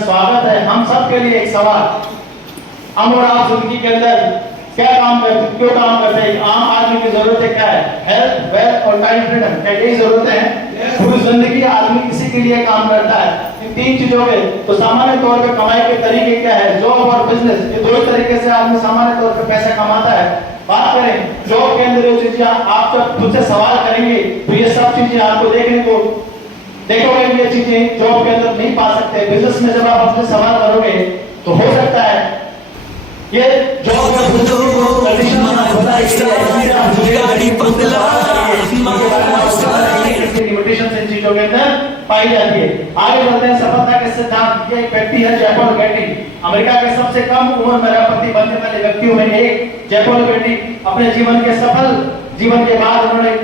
स्वागत है। हम सब के लिए एक सवाल, हम और आप जिंदगी के अंदर क्या काम करते, क्यों काम करते हैं? आम आदमी की जरूरतें क्या है? हेल्थ, वेल्थ और टाइम फ्रीडम, क्या यही जरूरतें हैं? पूरी जिंदगी आदमी किसी के लिए काम करता है, इन तीन चीजों के। तो सामान्य तौर पे कमाई के तरीके क्या है? जॉब और बिजनेस, ये दो ही तरीके से आदमी सामान्य तौर पे पैसा कमाता है। बात करें जॉब के अंदर, जो चीजें आप जब खुद से सवाल करेंगे तो ये सब चीजें आपको देखने को देखोगे, ये चीजें जॉब के अंदर नहीं पा सकते। बिजनेस में जब आप अपने सवाल करोगे तो हो सकता है ये जॉब में लिमिटेशन इन चीजों के अंदर पाई जाती है। आगे बढ़ते हैं सफलता के सिद्धांत। ये एक व्यक्ति है जयपॉल गेटी, अमेरिका के सबसे कम उम्र में राष्ट्रपति बनने वाले व्यक्तियों में एक। जयपॉल गेटी अपने जीवन के सफल जीवन के बाद उन्होंने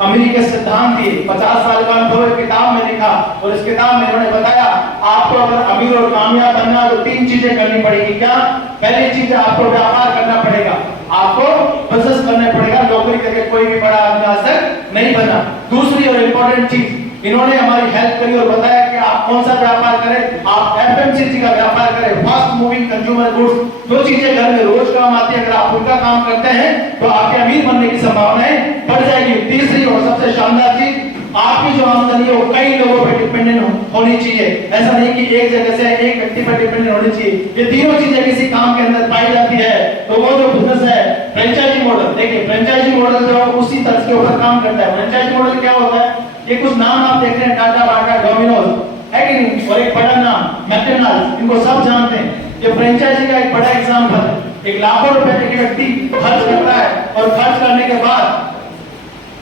अमीरी के सिद्धांत दिए। 50 साल का अनुभव एक किताब में लिखा और इस किताब में उन्होंने बताया आपको अगर अमीर और कामयाब बनना तो तीन चीजें करनी पड़ेगी। क्या? पहली चीज, आपको व्यापार करना पड़ेगा, आपको बिजनेस करना पड़ेगा, नौकरी करके कोई भी बड़ा आदमी आज तक नहीं बना। दूसरी और इंपॉर्टेंट चीज, इन्होंने हमारी हेल्प करी और बताया कि आप कौन सा व्यापार करें। आप एफएमसीजी का व्यापार करें, फास्ट मूविंग कंज्यूमर गुड्स। जो चीजें घर में रोज काम आती है, अगर आप उनका काम करते हैं तो आपके अमीर बनने की संभावनाएं बढ़ जाएगी। तीसरी और सबसे शानदार चीज, आपकी जो आमदनी है वो कई लोगों पर डिपेंडेंट होनी चाहिए। ऐसा नहीं कि एक जगह से एक व्यक्ति पर डिपेंडेंट होनी चाहिए। ये तीनों चीजें किसी काम के अंदर पाई जाती है तो वो जो बिजनेस है फ्रेंचाइजी मॉडल। देखिए फ्रेंचाइजी मॉडल जो उसी तरह के ऊपर काम करता है। फ्रेंचाइजी मॉडल क्या होता है? ये कुछ नाम आप देख रहे हैं, टाटा, बाटा, डोमिनोज है कि नहीं, और एक बड़ा नाम मैकडॉनल्ड्स, इनको सब जानते हैं। ये फ्रेंचाइजी का एक बड़ा एग्जांपल है। एक लाखों रुपए एक व्यक्ति खर्च करता है और खर्च करने के बाद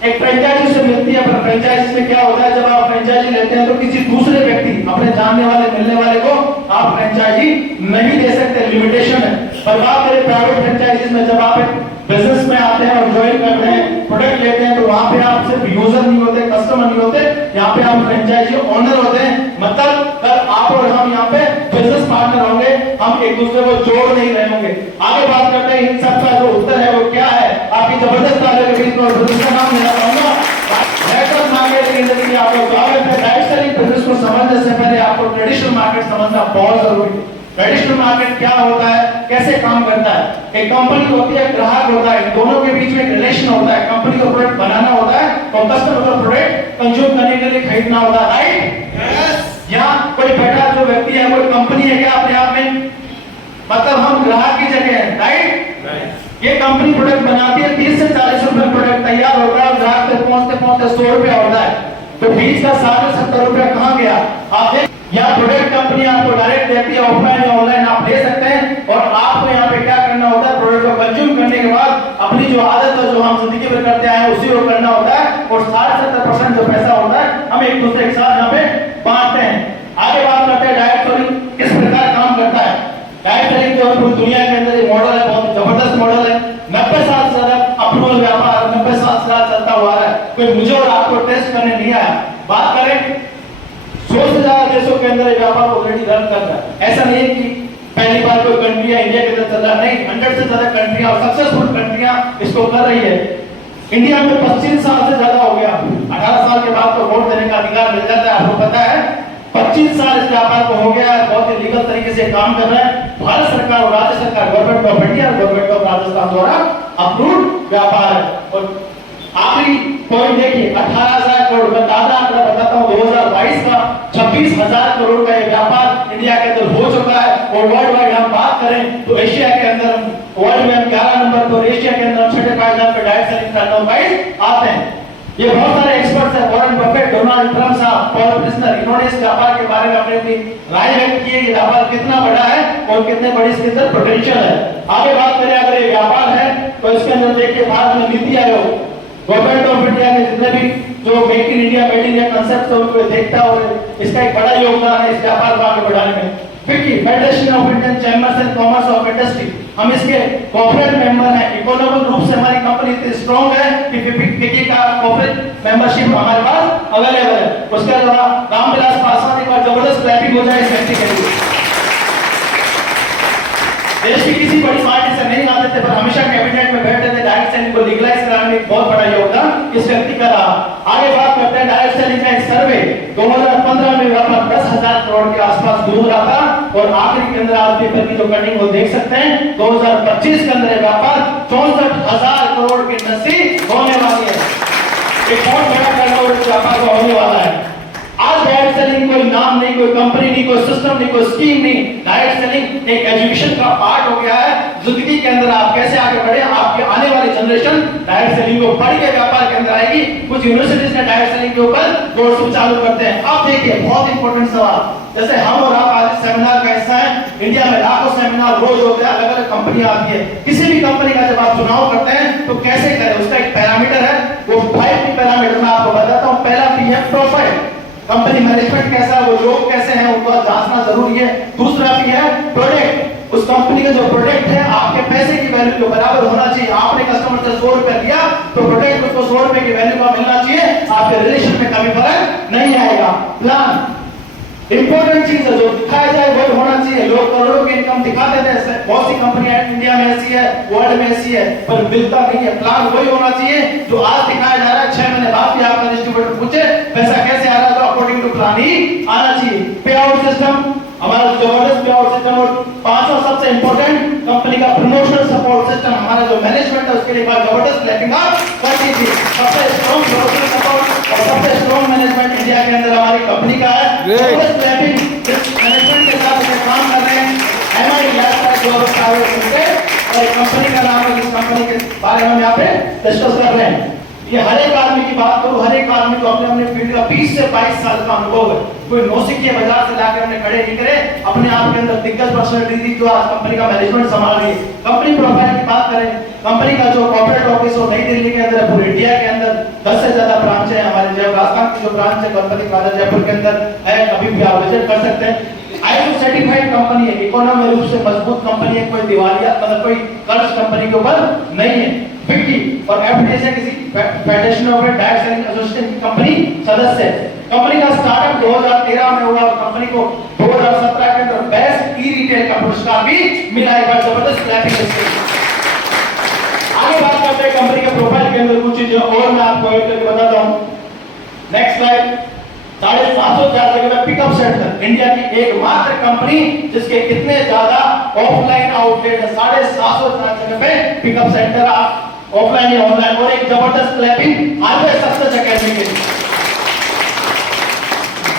एक फ्रेंचाइजी से मिलती है। पर फ्रेंचाइजी में क्या होता है, जब आप फ्रेंचाइजी लेते हैं तो किसी दूसरे व्यक्ति, अपने जानने वाले, मिलने वाले को आप फ्रेंचाइजी नहीं दे सकते, लिमिटेशन है। पर बात करें प्राइवेट फ्रेंचाइजीज में, जब आप बिजनेस में आते हैं और ज्वाइन करते हैं, प्रोडक्ट लेते हैं, तो वहां पे आप सिर्फ यूजर नहीं होते, कस्टमर नहीं होते, यहाँ पे आप फ्रेंचाइजी ओनर होते हैं। मतलब कल आप और हम यहाँ पे बिजनेस पार्टनर होंगे, हम एक दूसरे को जोड़ नहीं रहे होंगे। आगे बात करते हैं इन सब का जो उत्तर है वो क्या है। आपकी जबरदस्त तालियों के बीच में बिजनेस का नाम लेना चाहूंगा, डायरेक्टर मार्केट की जिंदगी आपको स्वागत है। डायरेक्ट सेलिंग बिजनेस को समझने से पहले आपको ट्रेडिशनल मार्केट समझना बहुत जरूरी है। ट्रेडिशनल मार्केट क्या होता है, कैसे काम करता है? एक कंपनी होती है, ग्राहक होता है, दोनों के बीच में एक रिलेशन होता है। कंपनी को प्रोडक्ट बनाना होता है और कस्टमर को प्रोडक्ट कंज्यूम करने के लिए खरीदना होता है, राइट? यस। यहाँ कोई बैठा जो व्यक्ति है वो कंपनी है क्या अपने आप में? मतलब हम ग्राहक की जगह है, राइट? ये कंपनी प्रोडक्ट बनाती है, 30 से 40 रुपए प्रोडक्ट तैयार होता है और ग्राहक तक पहुंचते पहुंचते 100 रुपया होता है। तो बीच का 60-70 रुपया कहाँ गया? आप या प्रोडक्ट कंपनी आपको डायरेक्ट देती है, ऑफलाइन या ऑनलाइन आप ले सकते हैं। और आपको यहाँ पे क्या करना होता है, प्रोडक्ट को कंज्यूम करने के बाद अपनी जो आदत है, जो हम जिंदगी में करते आए उसी को करना होता है। और 60-70% जो पैसा होता है हम एक दूसरे के साथ यहाँ पे बांटते हैं। आगे बात करते हैं डायरेक्ट सेलिंग किस प्रकार काम करता है। डायरेक्ट सेलिंग जो पूरी दुनिया के अंदर ये मॉडल है, बहुत जबरदस्त मॉडल है। 90 साल से ज्यादा अप्रूवल व्यापार 90 साल से चलता हुआ है। कोई मुझे और आपको टेस्ट करने नहीं आया। बात करें 100 से ज्यादा देशों के अंदर व्यापार ऑलरेडी रन कर रहा है। ऐसा नहीं है कि पहली बार कोई कंट्री है इंडिया के अंदर चल रहा, नहीं, 100 से ज्यादा कंट्रियां और सक्सेसफुल कंट्रियां इसको कर रही है। इंडिया में 25 साल से ज्यादा हो गया, 18 साल के बाद तो वोट देने का अधिकार मिल जाता है, आपको पता है। 25 साल इस व्यापार को हो गया, बहुत ही लीगल तरीके से काम कर रहा है। भारत सरकार और राज्य सरकार, गवर्नमेंट ऑफ इंडिया और गवर्नमेंट ऑफ राजस्थान द्वारा अप्रूव्ड व्यापार है। और आखिरी पॉइंट देखिए, 18,000 करोड़, मैं ताजा आंकड़ा बताता हूँ, 2022 का 26,000 करोड़ का ये व्यापार इंडिया के अंदर हो चुका है। और वर्ल्ड वाइड हम बात करें तो एशिया के अंदर, वर्ल्ड में हम 11 नंबर पर, एशिया के अंदर 6ठे पायदान पर डायरेक्ट सेलिंग टर्नओवर आते हैं। ये बहुत सारे एक्सपर्ट्स हैं, वॉरेन बफेट, डोनाल्ड ट्रंप साहब, पॉल प्रिजनर, इन्होंने इस व्यापार के बारे में अपनी राय व्यक्त की है कि व्यापार कितना बड़ा है और कितने बड़ी इसके अंदर पोटेंशियल है। आगे बात करें अगर ये व्यापार है तो इसके अंदर देखिए भारत में NITI Aayog, government of India के जितने भी जो make in India, made in India concept है उनको देखता है और इसका एक बड़ा योगदान है इस व्यापार को आगे बढ़ाने में। FICCI, federation of Indian chambers and commerce of industry, हम इसके कॉर्पोरेट मेंबर हैं। इकोनॉमिक रूप से हमारी कंपनी इतनी स्ट्रांग है कि फिक्की का कॉर्पोरेट मेंबरशिप हमारे पास अवेलेबल है। उसके अलावा रामविलास पासवान, एक बार जबरदस्त क्लैपिंग हो जाए इस व्यक्ति के लिए। देश की किसी बड़ी पार्टी से नहीं आते थे पर हमेशा कैबिनेट में बैठते थे। डायरेक्ट सेलिंग को लीगलाइज कराने में बहुत बड़ा योगदान इस व्यक्ति का रहा। आगे बात करते हैं डायरेक्ट सेलिंग का एक सर्वे 2015 में लगभग 10,000 करोड़ के आसपास घूम रहा था। और आखिरी के अंदर आप पेपर की जो कटिंग वो देख सकते हैं 2025 के अंदर व्यापार 64,000 करोड़ की इंडस्ट्री होने वाली है। एक बहुत बड़ा टर्नओवर व्यापार का होने वाला है। आज डायरेक्ट सेलिंग कोई नाम नहीं, कोई कंपनी नहीं, कोई सिस्टम नहीं, कोई स्कीम नहीं। डायरेक्ट सेलिंग एक एजुकेशन का पार्ट हो गया है। जिंदगी के अंदर आप कैसे आगे बढ़े, आपकी आने वाली जनरेशन डायरेक्ट सेलिंग को पढ़ के व्यापार के अंदर आएगी। कुछ यूनिवर्सिटीज ने डायरेक्ट सेलिंग के ऊपर कोर्स चालू करते हैं। आप देखिए बहुत इंपॉर्टेंट सवाल, जैसे हम और आप आज सेमिनार का हिस्सा है। इंडिया में लाखों सेमिनार रोज होते हैं, अलग अलग कंपनियां आती है। किसी भी कंपनी का जब आप चुनाव करते हैं तो कैसे करें, उसका एक पैरामीटर है, वो 5 पैरामीटर मैं आपको बताता हूं। पहला पी है प्रोफाइल, कंपनी मैनेजमेंट कैसा है, वो लोग कैसे हैं, उनको जांचना जरूरी है। दूसरा भी है प्रोडक्ट, उस कंपनी का जो प्रोडक्ट है आपके पैसे की वैल्यू के बराबर होना चाहिए। आपने कस्टमर से 100 रुपए लिया तो प्रोडक्ट उसको 100 रुपए की वैल्यू का मिलना चाहिए, आपके रिलेशन में कभी फर्क नहीं आएगा। प्लान इंपॉर्टेंट चीज है, जो दिखाया जाए वो होना चाहिए। लोग करोड़ों की इनकम दिखाते थे, बहुत सी कंपनियां इंडिया में ऐसी है, वर्ल्ड में ऐसी है, पर मिलता नहीं है। प्लान वही होना चाहिए जो आज दिखाया जा रहा है। 6 महीने बाद भी आपका डिस्ट्रीब्यूटर पूछे पैसा कैसे आ रहा है तो अकॉर्डिंग टू प्लान ही आना चाहिए। पे आउट सिस्टम, हमारा जबरदस्त पे आउट सिस्टम। और पांचवा सबसे इंपॉर्टेंट कंपनी का प्रमोशनल सपोर्ट सिस्टम। हमारा जो मैनेजमेंट है उसके लिए जबरदस्त लैपिंग अप करनी थी। सबसे स्ट्रॉन्ग प्रमोशनल सपोर्ट और सबसे स्ट्रॉन्ग मैनेजमेंट इंडिया के अंदर हमारी कंपनी का है। जबरदस्त लैपिंग मैनेजमेंट के साथ काम कर रहे हैं। एमआई लैब का जो प्राइवेट लिमिटेड और कंपनी का नाम है, जिस कंपनी के बारे में हम यहाँ पे डिस्कस कर रहे हैं। ये हर एक आदमी की बात करूं, हर एक आदमी को अपने अपने फील्ड का 20 से 22 साल का अनुभव है। कोई नौसिखिया बाजार से लाकर अपने खड़े नहीं करे, अपने आप के अंदर दिग्गज पर्सनालिटी जो आज कंपनी का मैनेजमेंट संभाल रही है। कंपनी प्रोफाइल की बात करें, कंपनी का जो कॉर्पोरेट ऑफिस हो नई दिल्ली के अंदर, पूरे इंडिया के अंदर 10 से ज्यादा ब्रांच है। हमारे जय राजस्थान की जो ब्रांच है गणपति प्लाजा जयपुर के अंदर है, कभी भी आप विजिट कर सकते हैं। आईएसओ सर्टिफाइड कंपनी है, इकोनॉमी रूप से मजबूत कंपनी है, कोई दिवालिया मतलब कोई कर्ज कंपनी के ऊपर नहीं है। 50 और एफडीए से किसी federation of direct selling association की कंपनी सदस्य है। कंपनी का स्टार्टअप 2013 में हुआ और कंपनी को 2017 के अंदर बेस्ट ई रिटेल का पुरस्कार भी मिला है। जबरदस्त क्लैपिंग इसके। आगे बात करते हैं कंपनी के प्रोफाइल के अंदर कुछ चीजें और मैं आपको ऐड करके बताता हूं। Next slide. 750 जगह में पिकअप सेंटर, इंडिया की एकमात्र कंपनी जिसके कितने ज्यादा ऑफलाइन आउटलेट है। 750 जगह पे पिकअप सेंटर, आप ऑफलाइन या ऑनलाइन। और एक जबरदस्त क्लैपिंग आगे सक्सेस एकेडमी के लिए।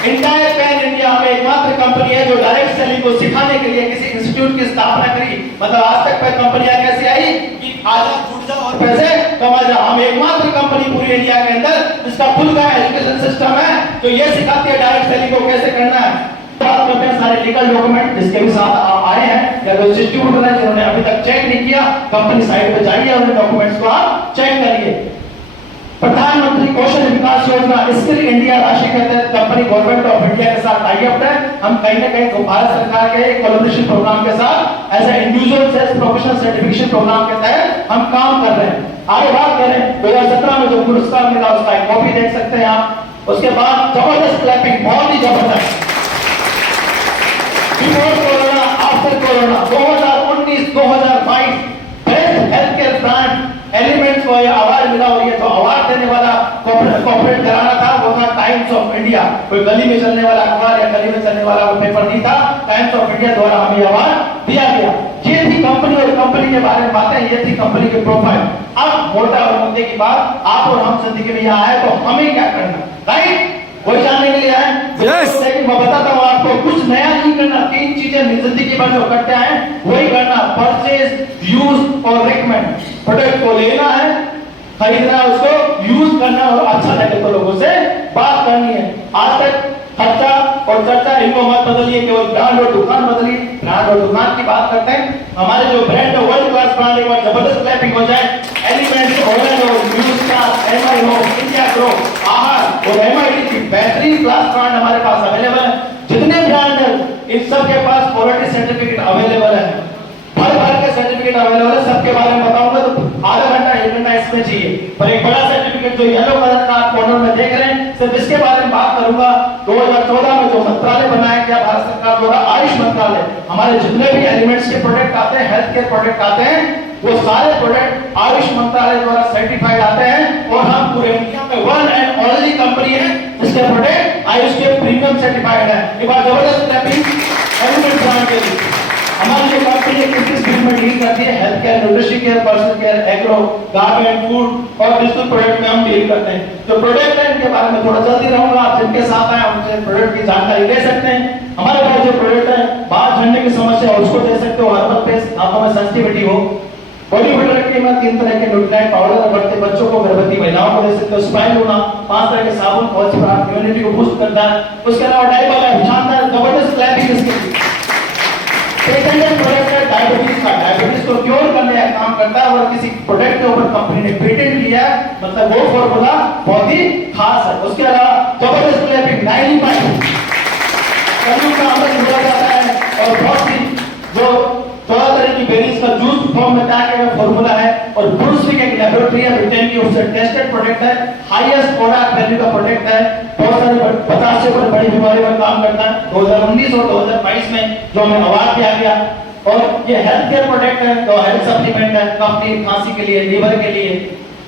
इंटायर पैन इंडिया में एकमात्र कंपनी है जो डायरेक्ट सेलिंग को सिखाने के लिए किसी इंस्टीट्यूट की स्थापना करी। मतलब आज तक पे कंपनियां कैसे आई कि आजा जुड़ जा और पैसे कमा जा। हम एकमात्र कंपनी पूरी इंडिया के अंदर जिसका खुद का एजुकेशन सिस्टम है तो ये सिखाती है डायरेक्ट सेलिंग को कैसे करना है। बात करते हैं सारे लीगल डॉक्यूमेंट जिसके भी साथ आप आए हैं या जो डिस्ट्रीब्यूटर है जिन्होंने अभी तक चेक नहीं किया, कंपनी साइट पे जाइए और डॉक्यूमेंट्स को आप चेक करिए। प्रधानमंत्री कौशल विकास योजना स्किल इंडिया राशि के तहत कंपनी गवर्नमेंट ऑफ इंडिया के साथ टाई अप है। हम कहीं ना कहीं भारत सरकार के एक कोलैबोरेशन प्रोग्राम के साथ as a individual sales professional certification programme के तहत हम काम कर रहे हैं। आगे बात करें 2017 में जो पुरस्कार मिला उसका एक कॉपी देख सकते हैं आप। उसके बाद जबरदस्त क्लैपिंग, बहुत ही जबरदस्त। Before corona after corona 2019-2022 best health care brand elements को यह अवार्ड मिला। और ये जो अवार्ड देने वाला कॉर्पोरेट घराना था वो था टाइम्स ऑफ इंडिया। कोई गली में चलने वाला अखबार या गली में चलने वाला पेपर नहीं था, टाइम्स ऑफ इंडिया द्वारा हमें अवार्ड दिया गया। ये थी कंपनी और कंपनी के बारे में बातें, ये थी कंपनी की प्रोफाइल। अब मोटा और मुद्दे की बात, आप और हम जिंदगी में यहाँ आए तो हमें क्या करना, राइट? वही जानने के लिए आए। लेकिन मैं बताता हूँ आपको, कुछ नया नहीं करना। 3 चीजें जिंदगी भर जो करते हैं वही करना, परचेज, यूज और रिकमेंड। प्रोडक्ट को लेना है, खरीदना है, उसको यूज करना और अच्छा लगे तो लोगों से बात करनी है। आज तक खर्चा और चर्चा इनको मत बदलिए, केवल ब्रांड और दुकान बदलिए। ब्रांड और दुकान की बात करते हैं, हमारे जो ब्रांड है वर्ल्ड क्लास ब्रांड, एक बार जबरदस्त क्लैपिंग हो जाए। एलिमेंट्स, ओरेलो, न्यू स्टार, एमआई हो, इंडिया ग्रो, आहार और एमआईटी की बेहतरीन क्लास ब्रांड हमारे पास अवेलेबल है। जितने ब्रांड है इन सब के पास क्वालिटी सर्टिफिकेट अवेलेबल है, भर के सर्टिफिकेट अवेलेबल है। सबके बारे में बताऊंगा तो आधा घंटा 1 घंटा इसमें चाहिए, पर एक बड़ा सर्टिफिकेट जो येलो कलर का आप कॉर्नर में देख रहे हैं, सिर्फ इसके बारे में बात करूंगा। 2014 में जो मंत्रालय बनाया गया भारत सरकार द्वारा, आयुष मंत्रालय, हमारे जितने भी एलिमेंट्स के प्रोडक्ट आते हैं, हेल्थ केयर प्रोडक्ट आते हैं, वो सारे प्रोडक्ट आयुष मंत्रालय द्वारा सर्टिफाइड आते हैं। और हम पूरे इंडिया में वन एंड ओनली कंपनी है जिसके प्रोडक्ट आयुष के प्रीमियम सर्टिफाइड है। एक बार जबरदस्त क्लैपिंग। एलिमेंट ब्रांड के लिए हमारी जो कंपनी किस फील्ड में डील करती है, health care, nutrition care, personal care, agro, garment, food और डिजिटल प्रोडक्ट में हम डील करते हैं। जो प्रोडक्ट है इनके बारे में थोड़ा जल्दी रहूंगा, आप जिनके साथ आए उनसे प्रोडक्ट की जानकारी ले सकते हैं। हमारे पास जो प्रोडक्ट है, बाल झड़ने की समस्या है उसको दे सकते हो, हर्बल पेस्ट, आंखों में सेंसिटिविटी हो, बॉडी बिल्डर के में 3 तरह के न्यूट्रिएंट पाउडर बढ़ते बच्चों को, गर्भवती महिलाओं को दे सकते हो, स्पाइन लूना, 5 तरह के साबुन, कवच प्राप्त इम्यूनिटी को बूस्ट करता है। उसके अलावा डायबल है, शानदार जबरदस्त क्लैपिंग इसके पेटेंट प्रोडक्ट है डायबिटीज का, डायबिटीज को क्योर करने का काम करता है और किसी प्रोडक्ट के ऊपर कंपनी ने पेटेंट लिया है, मतलब वो फॉर्मूला बहुत ही खास है। उसके अलावा जबरदस्त क्लैपिंग नाइली पाइप कलम का अमल हुआ जाता है और बहुत ही जो 14 तरह की बेरीज का जूस फॉर्म में तैयार किया फॉर्मूला है और ब्रूसविक एक लेबोरेटरी है ब्रिटेन की, उससे टेस्टेड प्रोडक्ट है, हाईएस्ट प्रोडक्ट वैल्यू का प्रोडक्ट है, बहुत सारी 50 से ऊपर बड़ी बीमारी में काम करता है। 2019 और 2022 में जो हमें अवार्ड दिया गया और ये हेल्थ केयर प्रोडक्ट है, तो हेल्थ सप्लीमेंट है, कफनी खांसी के लिए, लीवर के लिए,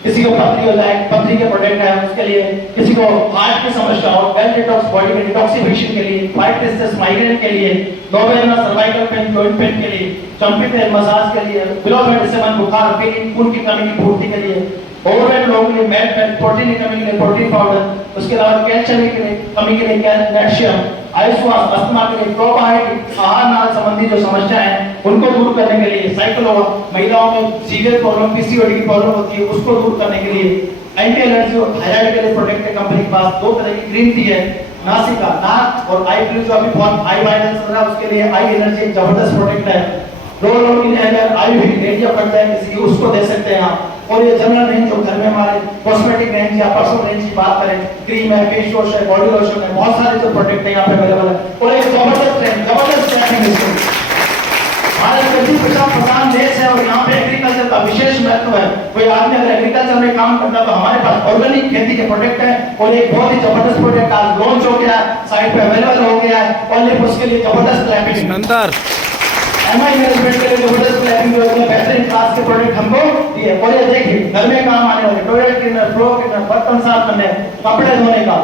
किसी को पथरी हो जाए पथरी के प्रोडक्ट है उसके लिए, किसी को हार्ट की समस्या हो, वेल डिटॉक्स बॉडी में डिटॉक्सिफिकेशन के लिए, फाइब्रोसिस माइग्रेन के लिए, novel cervical pain, joint pain के लिए, चंपी पेन मसाज के लिए, बिलो मेडिसिन बुखार, फीलिंग, खून की कमी की पूर्ति के लिए, ओवरवेट लोगों के लिए मेड पेन, प्रोटीन की कमी के लिए प्रोटीन पाउडर, उसके अलावा कैल्शियम की कमी के लिए कैल्शियम, आयुष्वास, अस्थमा के लिए, प्रोबायोटिक, आहार नाल संबंधी जो समस्याएं हैं उनको दूर करने के लिए, साइक्लोवा, महिलाओं में सीवियर प्रॉब्लम पीसीओडी की प्रॉब्लम होती है उसको दूर करने के लिए, एंटी एलर्जी और थायराइड के लिए प्रोडक्ट है कंपनी के पास। 2 तरह की क्रीम दी है, नासिका, नाक और आई फ्लू जो अभी बहुत आई वायरल चल रहा है उसके लिए आई एनर्जी एक जबरदस्त प्रोडक्ट है। Roll on inhaler Ayurvedic radio करता है किसी की उसको दे सकते हैं आप। और ये जनरल रेंज जो घर में हमारे कॉस्मेटिक रेंज या पर्सनल रेंज की बात करें, क्रीम है, फेस वॉश है, बॉडी लोशन है, बहुत सारे जो प्रोडक्ट है यहाँ पे अवेलेबल है और एक जबरदस्त रेंज, जबरदस्त रेंज है। भारत कृषि प्रधान देश है और यहाँ पे एग्रीकल्चर का विशेष महत्व है। कोई आदमी अगर एग्रीकल्चर में काम करता है तो हमारे पास ऑर्गेनिक खेती के प्रोडक्ट है और एक बहुत ही जबरदस्त प्रोडक्ट आज लॉन्च हो गया, साइट पे अवेलेबल हो गया है और ये उसके लिए जबरदस्त क्लैपिंग अंदर एमआई मैनेजमेंट के लिए जबरदस्त क्लैपिंग जो है बेहतरीन क्लास के प्रोडक्ट हमको दिए। और ये देखिए घर में काम आने वाले टॉयलेट क्लीनर, फ्लोर क्लीनर, बर्तन साफ करने, कपड़े धोने का,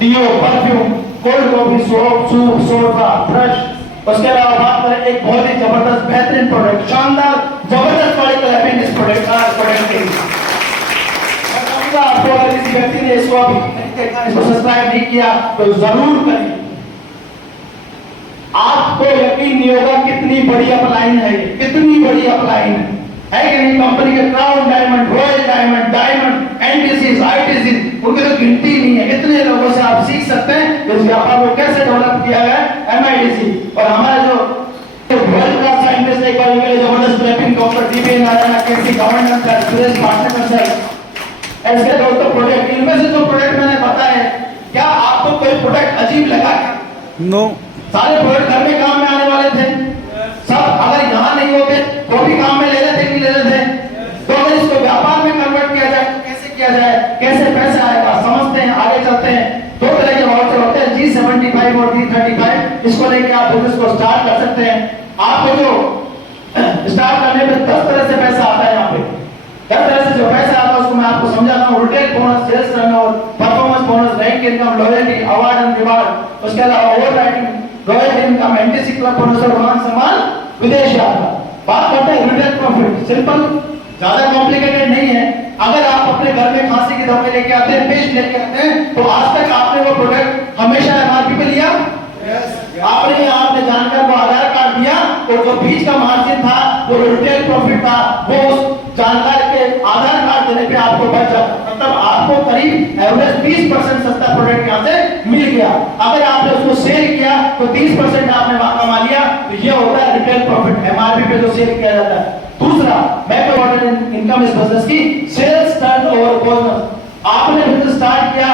deo, perfume, cold coffee, soap, soup, soda, brush. उसके अलावा बात करें एक बहुत ही जबरदस्त बेहतरीन प्रोडक्ट, शानदार जबरदस्त वाली क्लैपिंग इस प्रोडक्ट के लिए। आपको अगर किसी व्यक्ति ने इसको सब्सक्राइब नहीं किया तो जरूर करें। आपको यकीन नहीं होगा कितनी बड़ी अपलाइन है, कितनी बड़ी अपलाइन है कि नहीं। कंपनी के crown diamond, royal diamond, diamond, NTCs, ITCs, उनकी तो गिनती नहीं है। इतने लोगों से आप सीख सकते हैं इस व्यापार को कैसे डेवलप किया गया है एमआईडीसी। और हमारा जो वर्ल्ड क्लास साइंटिस्ट एक बार इनके लिए जबरदस्त क्लैपिंग डॉक्टर डीबी नारायण केसी गवर्नमेंट का सुरेश पार्टनर सर ऐसे दोस्तों प्रोडक्ट, इनमें से जो प्रोडक्ट मैंने बताया क्या आपको कोई प्रोडक्ट अजीब लगा क्या? नो, सारे प्रोडक्ट घर में काम में आने वाले थे सब। अगर यहाँ नहीं होते तो भी काम में ले लेते कि ले लेते। तो अगर इसको व्यापार में कन्वर्ट किया जाए कैसे किया जाए, कैसे पैसा आएगा समझते हैं, आगे चलते हैं। 2 तरह के वाउचर होते हैं G75 और D35। इसको लेके आप बिजनेस को स्टार्ट कर सकते हैं। आपको जो स्टार्ट करने में 10 तरह से पैसा आता है, यहाँ पे 10 तरह से जो पैसा आता है उसको मैं आपको समझाता हूँ। Retail bonus, sales turnover, performance bonus, rank income, loyalty, award and reward, उसके अलावा overriding, royal income, NTC club bonus और मान सम्मान, विदेश यात्रा। बात करते हैं रिटेल प्रॉफिट, सिंपल, ज्यादा कॉम्प्लिकेटेड नहीं है। अगर आप अपने घर में खांसी की दवाई लेके आते हैं, पेस्ट लेके आते हैं, तो आज तक आपने वो प्रोडक्ट हमेशा एमआरपी पे लिया? आपने आपने जानकर वो आधार कार्ड दिया और जो बीच का मार्जिन था वो रिटेल प्रॉफिट था, वो उस जानकार के आधार कार्ड देने पे आपको बच जाता। मतलब आपको करीब एवरेज 20% सस्ता प्रोडक्ट यहाँ से मिल गया। अगर आपने उसको सेल किया तो 30% आपने वहां कमा लिया। तो ये होता है रिटेल प्रॉफिट, एमआरपी पे जो सेल किया जाता है। दूसरा मैक्रो इनकम इस बिजनेस की सेल्स टर्नओवर बोनस। आपने बिजनेस स्टार्ट किया,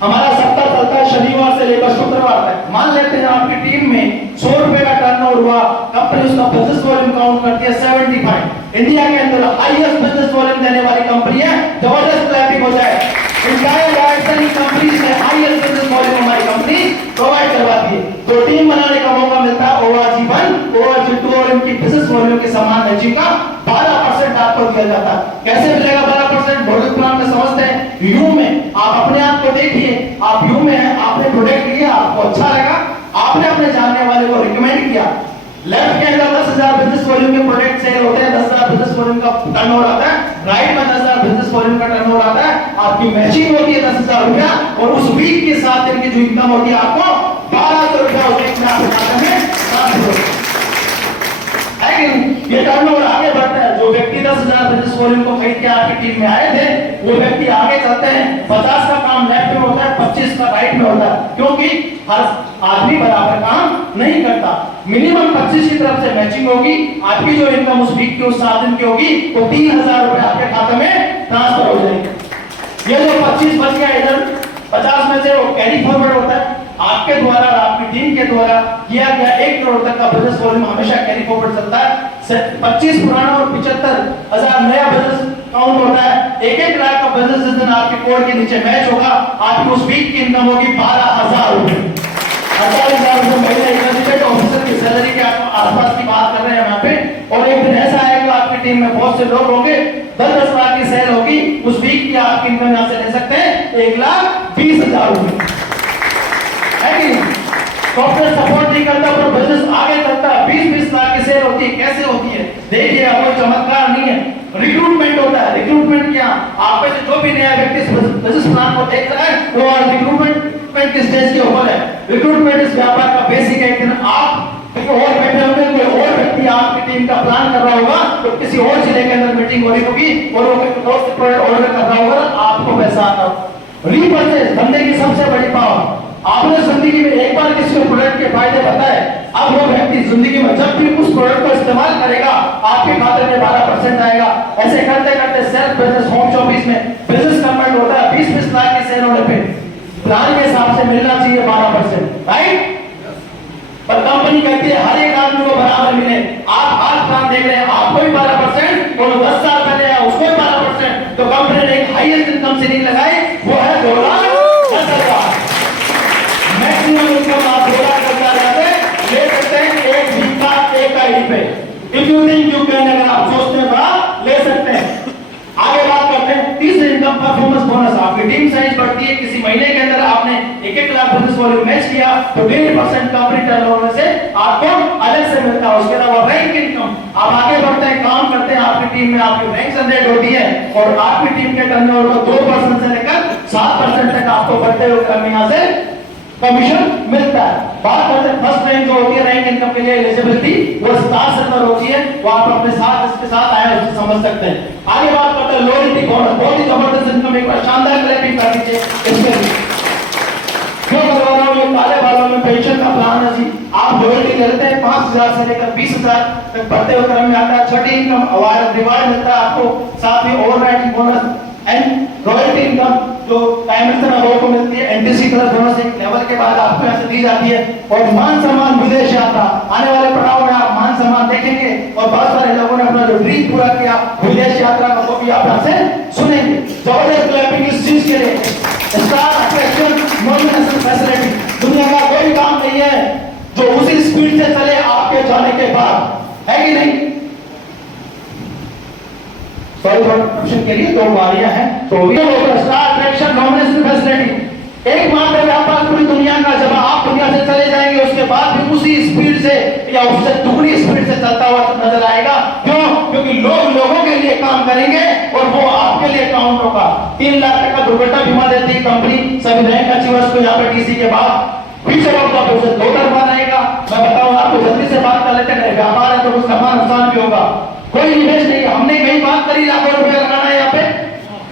हमारा सप्ताह चलता है शनिवार से लेकर शुक्रवार तक। मान लेते हैं आपकी टीम में 100 रुपए का टर्नओवर हुआ, कंपनी उसका बिजनेस वॉल्यूम काउंट करती है 75। इंडिया के अंदर हाईएस्ट बिजनेस वॉल्यूम देने वाली कंपनी है, जबरदस्त क्लैपिंग हो जाए। कंपनी में हाईएस्ट बिजनेस वॉल्यूम हमारी कंपनी प्रोवाइड करवाती है। तो टीम बनाने का मौका मिलता है ORG1, ORG2 और इनकी बिजनेस वॉल्यूम के समान मैचिंग का 12% आपको दिया जाता है। कैसे मिलेगा 12%? मॉडल प्लान में समझते हैं। यू में आप अपने आप को देखिए, आप यू में हैं, आपने प्रोडक्ट लिया, आपको अच्छा लगा, आपने अपने जान डिवाइड किया, लेफ्ट के अंदर 10,000 बिजनेस वॉल्यूम के प्रोडक्ट सेल होते हैं, 10,000 बिजनेस वॉल्यूम का टर्नओवर आता है, राइट में 10,000 बिजनेस वॉल्यूम का टर्नओवर आता है, आपकी मैचिंग होती है 10,000 रुपया, और उस वीक के 7 दिन की जो इनकम होती है आपको 1,200 रुपया उस वीक में आपके खाते में ट्रांसफर होता है। ये टर्नओवर आगे बढ़ता है। जो व्यक्ति 10,000 बिजनेस वॉल्यूम को खरीद के आपकी टीम में आए थे, वो व्यक्ति आगे चलते हैं, 50 का काम लेफ्ट में होता है, 25 का राइट में होता है, क्योंकि हर आदमी बराबर काम नहीं करता। मिनिमम 25 की तरफ से मैचिंग होगी, आपकी जो इनकम उस वीक के उस 7 दिन की होगी वो 3,000 रुपए आपके खाते में ट्रांसफर हो जाएंगे। ये जो 25 बच गया इधर 50 में से वो कैरी फॉरवर्ड होता है, आपके द्वारा और आपकी टीम के द्वारा किया गया 1 करोड़ तक का बिजनेस वॉल्यूम हमेशा कैरी फॉरवर्ड चलता है। 25 पुराना और 75,000 नया बिजनेस काउंट होता है। 1-1 लाख का बिजनेस जिस दिन आपके कोड के नीचे मैच होगा, आपकी उस वीक की इनकम होगी 12,000 रुपए। 18,000 रुपए महीने एग्जीक्यूटिव ऑफिसर की सैलरी के आसपास की बात कर रहे हैं यहाँ पे। और एक दिन ऐसा आएगा आपकी टीम में बहुत से लोग होंगे, 10-10 लाख की सेल होगी, उस वीक की आपकी इनकम यहाँ से ले सकते हैं 1,20,000 रुपए। सॉफ्टवेयर सपोर्ट नहीं करता पर बिजनेस आगे चलता है, 20-20 लाख की सेल होती है। कैसे होती है देखिए, कोई चमत्कार नहीं है, रिक्रूटमेंट होता है। रिक्रूटमेंट क्या, आप में से जो भी नया व्यक्ति बिजनेस प्लान को देख रहा है वो आज रिक्रूटमेंट के स्टेज के ऊपर है। रिक्रूटमेंट इस व्यापार का बेसिक है। कि आप और बैठे होंगे, कोई और व्यक्ति आपकी टीम का प्लान कर रहा होगा, तो किसी और जिले के अंदर मीटिंग हो रही होगी और वो दोस्त प्रोडक्ट ऑर्डर कर रहा होगा, आपको पैसा आता होगा। रीपर्चेज बंदे की सबसे बड़ी पावर। आपने जिंदगी में एक बार किसी को प्रोडक्ट के फायदे बताए, अब वो व्यक्ति जिंदगी में जब भी उस प्रोडक्ट को इस्तेमाल करेगा आपके खाते में 12% आएगा। ऐसे करते करते सेल्फ बिजनेस होम शॉपिस में बिजनेस कन्वर्ट होता है। 20-20 लाख की सेल होने पे प्लान के हिसाब से मिलना चाहिए 12%, राइट? पर कंपनी कहती है हर एक आदमी को बराबर मिले। आप आज प्लान देख रहे हैं, आपको भी 12% और 10 साल पहले आया उसको भी 12%, तो कंपनी ने एक हाईएस्ट इनकम सीलिंग लगाई, वो है 2,10,000। मैक्सिमम इनकम आप 2,10,000 ले सकते हैं एक वीक का एक आईडी पे। If you think you can, अगर आप सोचते हैं बड़ा ले सकते हैं। आगे बात करते हैं तीसरे इनकम परफॉर्मेंस बोनस। आपकी टीम साइज बढ़ती है, किसी महीने के अंदर आपने 1-1 लाख बिजनेस वॉल्यूम मैच किया तो 1.5% कंपनी टर्नओवर से आपको अलग से मिलता है। उसके अलावा रैंक इनकम, आप आगे बढ़ते हैं, काम करते हैं, आपकी टीम में आपकी रैंक जनरेट होती है और आपकी टीम के टर्नओवर को 2% से लेकर 7% तक आपको बढ़ते हुए क्रम में यहाँ से कमीशन मिलता है। बात करते हैं फर्स्ट रैंक जो होती है रैंक इनकम के लिए एलिजिबिलिटी, वो स्टार से पर होती है, वो आप अपने साथ इसके साथ आए उससे समझ सकते हैं। आगे बात करते हैं लॉयल्टी बोनस। बहुत ही जबरदस्त इनकम, एक बार शानदार क्लैपिंग कर दीजिए इसमें। क्यों करवा रहा हूं, ये काले बालों में पेंशन का प्लान है जी। आप लॉयल्टी लेते हैं 5,000 से लेकर 20,000 तक बढ़ते हुए क्रम में आता है। छठी इनकम अवार्ड रिवार्ड मिलता है आपको, साथ ही override bonus and royalty income जो टाइम को मिलती है। एनटीसी क्लब बोनस एक लेवल के बाद आपको ऐसे दी जाती है। और मान सम्मान विदेश यात्रा, आने वाले पड़ाव में आप मान सम्मान देखेंगे और बहुत सारे लोगों ने अपना जो ड्रीम पूरा किया विदेश यात्रा का, वो भी आप यहाँ से सुनेंगे। जबरदस्त क्लैपिंग इस चीज के लिए। स्टार अट्रैक्शन नॉमिनेशन फैसिलिटी, दुनिया का कोई काम नहीं है जो उसी स्पीड से चले आपके जाने के बाद, है कि नहीं? के लिए 2 बारियां हैं, तो स्टार अट्रैक्शन नॉमिनेशन फैसिलिटी एकमात्र व्यापार पूरी दुनिया का। जब आप दुनिया से चले जाएंगे उसके बाद भी उसी स्पीड से या उससे दुगनी स्पीड से चलता हुआ नजर आएगा। क्यों? क्योंकि लोग लोगों के लिए काम करेंगे और वो आपके लिए काउंट होगा। 3 लाख तक का दुर्घटना बीमा देती है कंपनी सभी रैंक अचीवर्स को यहाँ पे टीसी के बाद। फ्यूचर ऑफ द बिजनेस 2 तरफा रहेगा। मैं बताऊं आपको, जल्दी से बात कर लेते हैं। व्यापार है तो कुछ समान नुकसान भी होगा, कोई निवेश नहीं। हमने कहीं बात करी लाखों रुपए लगाना है यहाँ पे,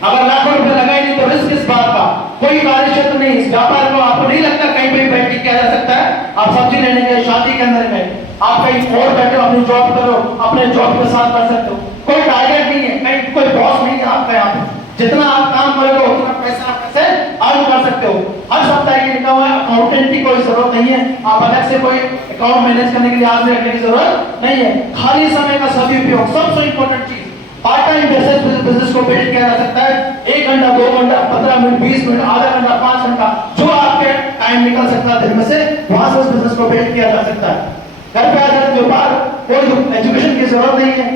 अगर लाखों रुपए लगाए नहीं तो रिस्क इस बात का, कोई कार्य क्षेत्र नहीं। इस व्यापार को आपको नहीं लगता कहीं पे बैठ के किया जा सकता है? आप सब्जी लेने गए शादी के अंदर में, आप कहीं और बैठे हो, अपनी जॉब करो, अपने जॉब के साथ कर सकते हो। कोई टारगेट नहीं है, कहीं कोई बॉस नहीं है आपका। यहाँ पे जितना आप काम करोगे उतना पैसा आप कैसे अर्न कर सकते हो। हर सप्ताह की इनकम है, अकाउंटेंट की कोई जरूरत नहीं है, आप अलग से कोई अकाउंट मैनेज करने के लिए आदमी रखने की जरूरत नहीं है। खाली समय का सदुपयोग सबसे इंपॉर्टेंट चीज। पार्ट टाइम बेसिस बिजनेस को बिल्ड किया जा सकता है। 1 घंटा, 2 घंटा, 15 मिनट, 20 मिनट, आधा घंटा, 5 घंटा, जो आपके टाइम निकल सकता है दिन में से, वहां से उस बिजनेस को बिल्ड किया जा सकता है। घर पे आकर व्यापार, कोई एजुकेशन की जरूरत नहीं है,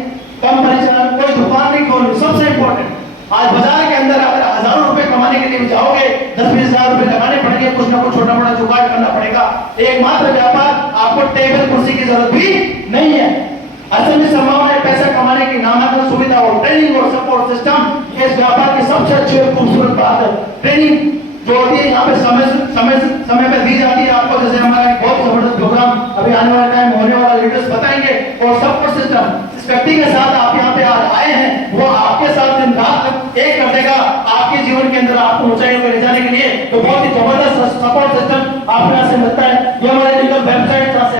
कंपनी चलाना, कोई दुकान नहीं खोलनी। सबसे इंपॉर्टेंट, आज बाजार के अंदर अगर हजारों रुपए कमाने के लिए जाओगे 10-20 हजार रुपए लगाने पड़ेंगे, कुछ ना कुछ छोटा मोटा जुगाड़ करना पड़ेगा। एकमात्र व्यापार आपको टेबल कुर्सी की जरूरत भी नहीं है। असल में संभावना है पैसा कमाने की नामांकन सुविधा और ट्रेनिंग और सपोर्ट सिस्टम इस व्यापार की सबसे अच्छी और खूबसूरत बात है। ट्रेनिंग जो होती है यहाँ पे समय पे दी जाती है आपको, जैसे हमारा एक बहुत जबरदस्त प्रोग्राम अभी आने वाले टाइम होने वाला लीडर्स बताएंगे। और सपोर्ट सिस्टम, इस व्यक्ति के साथ आप यहाँ पे आज आए हैं वो आपके साथ दिन रात एक कर देगा आपके जीवन के अंदर आपको ऊंचाइयों पर ले जाने के लिए। तो बहुत ही जबरदस्त सपोर्ट सिस्टम आपको यहाँ से मिलता है। ये हमारे लीगल वेबसाइट